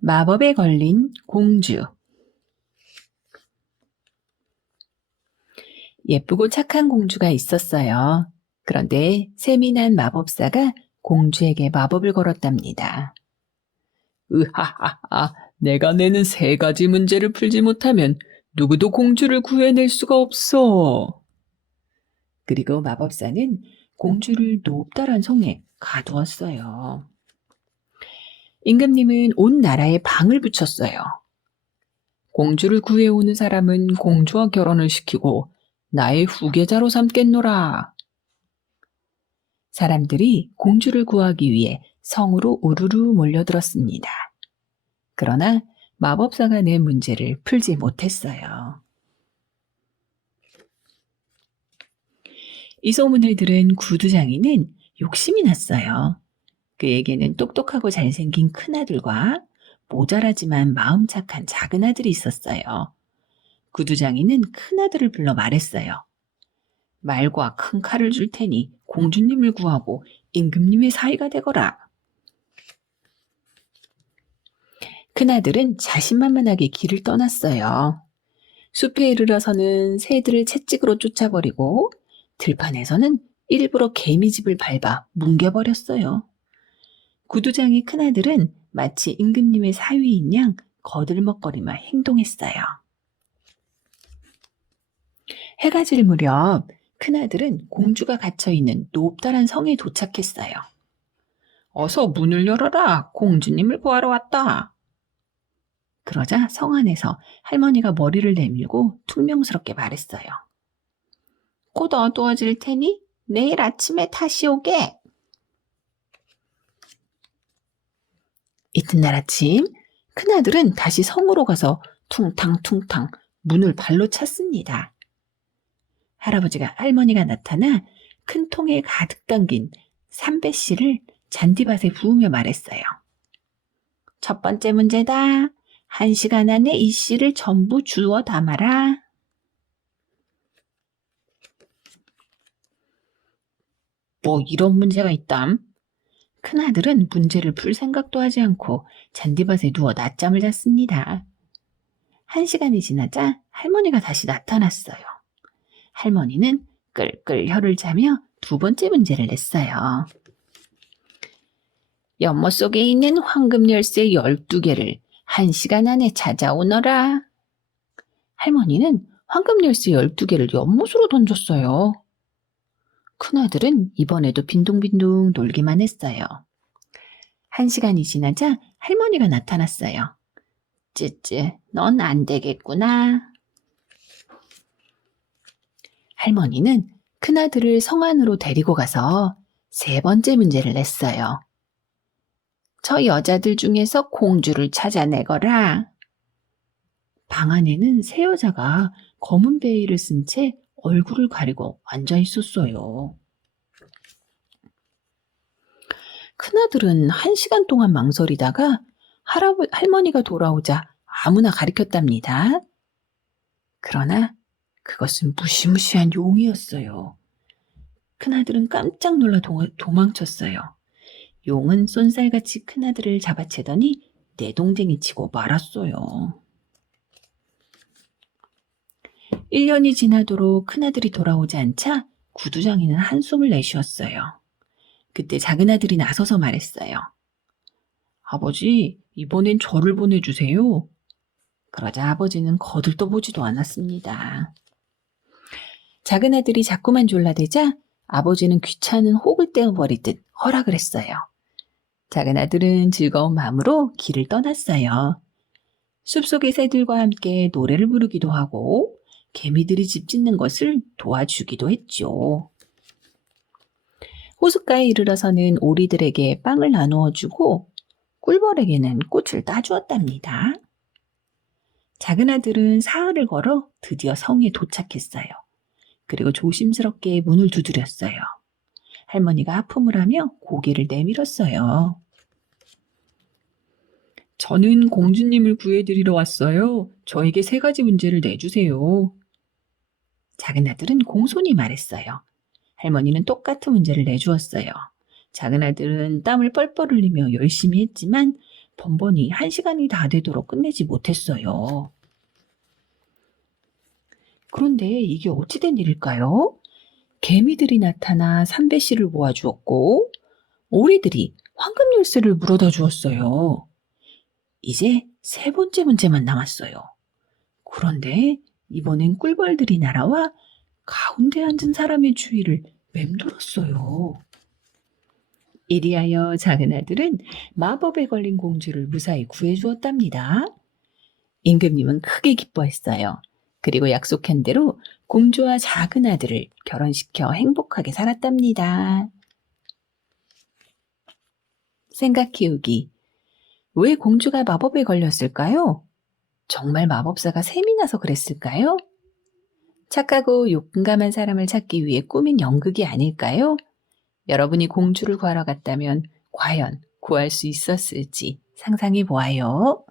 마법에 걸린 공주. 예쁘고 착한 공주가 있었어요. 그런데 세민한 마법사가 공주에게 마법을 걸었답니다. 으하하하, 내가 내는 세 가지 문제를 풀지 못하면 누구도 공주를 구해낼 수가 없어. 그리고 마법사는 공주를 높다란 성에 가두었어요. 임금님은 온 나라에 방을 붙였어요. 공주를 구해오는 사람은 공주와 결혼을 시키고 나의 후계자로 삼겠노라. 사람들이 공주를 구하기 위해 성으로 우르르 몰려들었습니다. 그러나 마법사가 낸 문제를 풀지 못했어요. 이 소문을 들은 구두장이는 욕심이 났어요. 그에게는 똑똑하고 잘생긴 큰아들과 모자라지만 마음 착한 작은 아들이 있었어요. 구두장이는 큰아들을 불러 말했어요. 말과 큰 칼을 줄 테니 공주님을 구하고 임금님의 사이가 되거라. 큰아들은 자신만만하게 길을 떠났어요. 숲에 이르러서는 새들을 채찍으로 쫓아버리고 들판에서는 일부러 개미집을 밟아 뭉개버렸어요. 구두장의 큰아들은 마치 임금님의 사위인 양 거들먹거리며 행동했어요. 해가 질 무렵 큰아들은 공주가 갇혀있는 높다란 성에 도착했어요. 어서 문을 열어라. 공주님을 구하러 왔다. 그러자 성 안에서 할머니가 머리를 내밀고 퉁명스럽게 말했어요. 곧 어두워질 테니 내일 아침에 다시 오게. 이튿날 아침 큰아들은 다시 성으로 가서 퉁탕퉁탕 문을 발로 찼습니다. 할아버지가 할머니가 나타나 큰 통에 가득 담긴 삼배씨를 잔디밭에 부으며 말했어요. 첫 번째 문제다. 한 시간 안에 이 씨를 전부 주워 담아라. 뭐 이런 문제가 있담? 큰아들은 문제를 풀 생각도 하지 않고 잔디밭에 누워 낮잠을 잤습니다. 한 시간이 지나자 할머니가 다시 나타났어요. 할머니는 끌끌 혀를 자며 두 번째 문제를 냈어요. 연못 속에 있는 황금 열쇠 12개를 한 시간 안에 찾아오너라. 할머니는 황금 열쇠 12개를 연못으로 던졌어요. 큰아들은 이번에도 빈둥빈둥 놀기만 했어요. 한 시간이 지나자 할머니가 나타났어요. 쯔쯔, 넌 안 되겠구나. 할머니는 큰아들을 성 안으로 데리고 가서 세 번째 문제를 냈어요. 저 여자들 중에서 공주를 찾아내거라. 방 안에는 새 여자가 검은 베일을 쓴 채 얼굴을 가리고 앉아 있었어요. 큰아들은 한 시간 동안 망설이다가 할아버, 할머니가 돌아오자 아무나 가리켰답니다. 그러나 그것은 무시무시한 용이었어요. 큰아들은 깜짝 놀라 도, 도망쳤어요. 용은 쏜살같이 큰아들을 잡아채더니 내 동댕이 치고 말았어요. 1년이 지나도록 큰아들이 돌아오지 않자 구두장이는 한숨을 내쉬었어요. 그때 작은아들이 나서서 말했어요. 아버지, 이번엔 저를 보내주세요. 그러자 아버지는 거들떠보지도 않았습니다. 작은아들이 자꾸만 졸라대자 아버지는 귀찮은 혹을 떼어버리듯 허락을 했어요. 작은아들은 즐거운 마음으로 길을 떠났어요. 숲속의 새들과 함께 노래를 부르기도 하고 개미들이 집 짓는 것을 도와주기도 했죠. 호숫가에 이르러서는 오리들에게 빵을 나누어 주고 꿀벌에게는 꽃을 따주었답니다. 작은 아들은 사흘을 걸어 드디어 성에 도착했어요. 그리고 조심스럽게 문을 두드렸어요. 할머니가 하품을 하며 고개를 내밀었어요. 저는 공주님을 구해드리러 왔어요. 저에게 세 가지 문제를 내주세요. 작은 아들은 공손히 말했어요. 할머니는 똑같은 문제를 내주었어요. 작은 아들은 땀을 뻘뻘 흘리며 열심히 했지만 번번이 한 시간이 다 되도록 끝내지 못했어요. 그런데 이게 어찌된 일일까요? 개미들이 나타나 삼배 씨를 모아주었고, 오리들이 황금 열쇠를 물어다 주었어요. 이제 세 번째 문제만 남았어요. 그런데 이번엔 꿀벌들이 날아와 가운데 앉은 사람의 주위를 맴돌았어요. 이리하여 작은 아들은 마법에 걸린 공주를 무사히 구해주었답니다. 임금님은 크게 기뻐했어요. 그리고 약속한 대로 공주와 작은 아들을 결혼시켜 행복하게 살았답니다. 생각 키우기. 왜 공주가 마법에 걸렸을까요? 정말 마법사가 셈이 나서 그랬을까요? 착하고 용감한 사람을 찾기 위해 꾸민 연극이 아닐까요? 여러분이 공주를 구하러 갔다면 과연 구할 수 있었을지 상상해 보아요.